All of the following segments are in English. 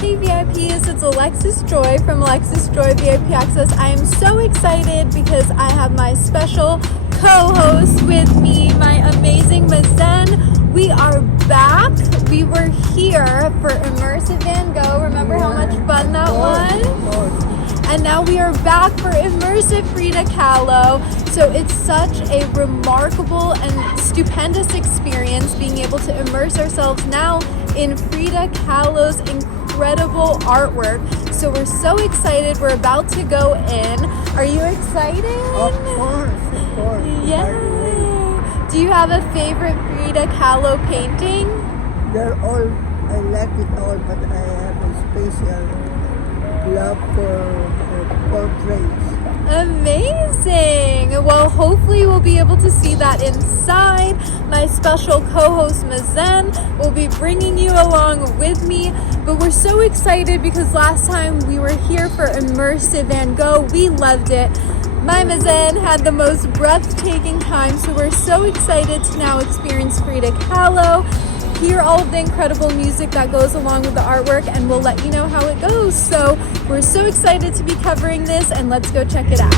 Hey VIPs, it's Alexis Joy from Alexis Joy VIP Access. I am so excited because I have my special co-host with me, my amazing Mazen. We are back. We were here for Immersive Van Gogh. Remember how much fun that was? And now we are back for Immersive Frida Kahlo. So it's such a remarkable and stupendous experience being able to immerse ourselves now in Frida Kahlo's incredible artwork. So we're so excited. We're about to go in. Are you excited? Of course. Yeah. Do you have a favorite Frida Kahlo painting? They're all, I like it all, but I have a special love for portraits. Amazing. Well, hopefully we'll be able to see that inside. My special co-host Mazen will be bringing you along with me. But we're so excited because last time we were here for Immersive Van Gogh, we loved it. My Mazen had the most breathtaking time, so we're so excited to now experience Frida Kahlo, hear all of the incredible music that goes along with the artwork, and we'll let you know how it goes. So we're so excited to be covering this, and let's go check it out.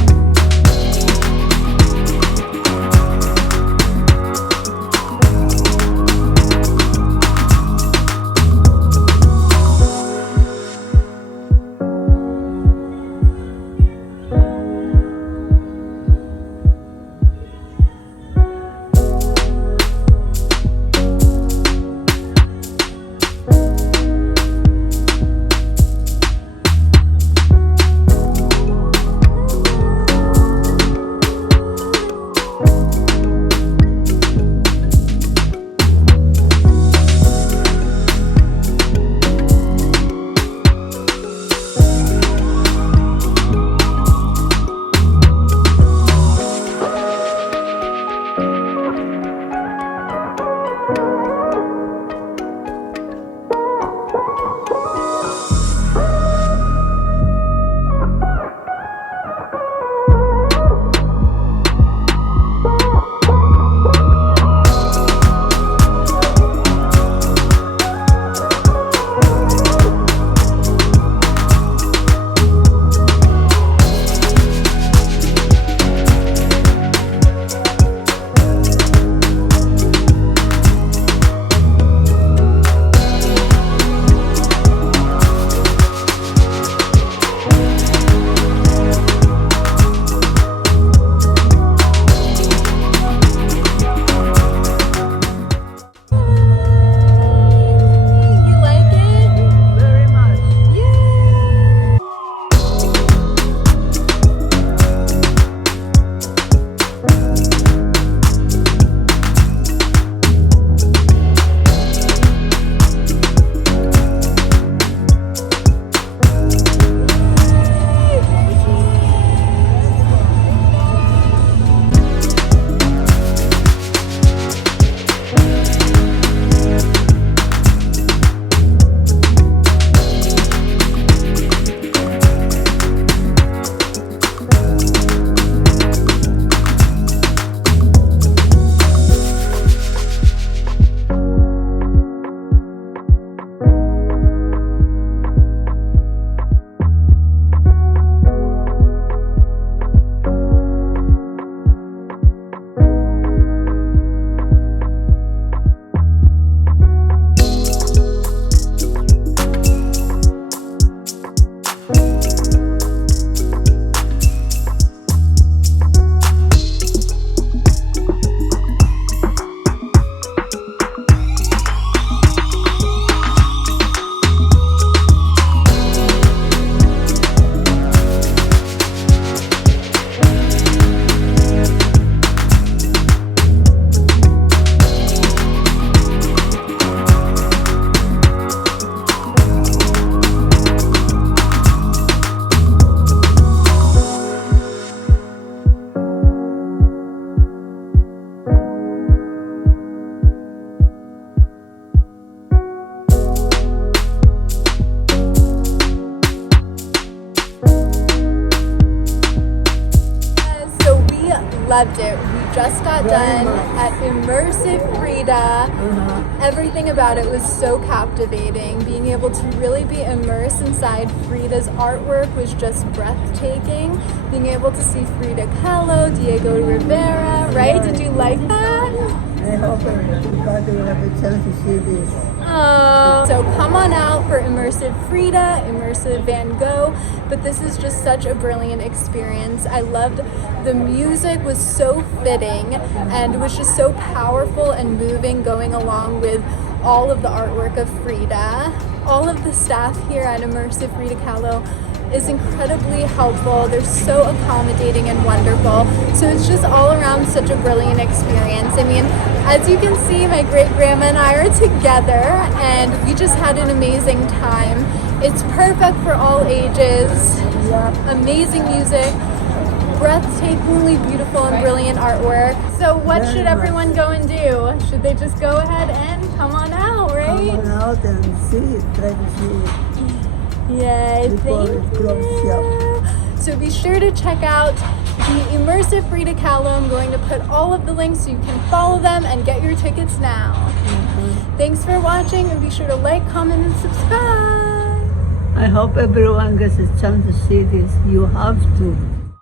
Loved it. We just got Very done much. at Immersive Frida. Uh-huh. Everything about it was so captivating. Being able to really be immersed inside Frida's artwork was just breathtaking. Being able to see Frida Kahlo, Diego Rivera, right? Did you like that? I hope everybody will have a chance to see this. Oh. So come on out for Immersive Frida, Immersive Van Gogh, but this is just such a brilliant experience. I loved the music, was so fitting and it was just so powerful and moving, going along with all of the artwork of Frida. All of the staff here at Immersive Frida Kahlo is incredibly helpful. They're so accommodating and wonderful. So it's just all around such a brilliant experience. I mean, as you can see, my great-grandma and I are together and we just had an amazing time. It's perfect for all ages. Amazing music, breathtakingly beautiful and brilliant artwork. So what should everyone go and do? Should they just go ahead and come on out, right? Come on out and see it, try to see it. Yay, Before thank it closes you. So be sure to check out the Immersive Frida Kahlo. I'm going to put all of the links so you can follow them and get your tickets now. Thanks for watching and be sure to like, comment, and subscribe. I hope everyone gets a chance to see this. You have to.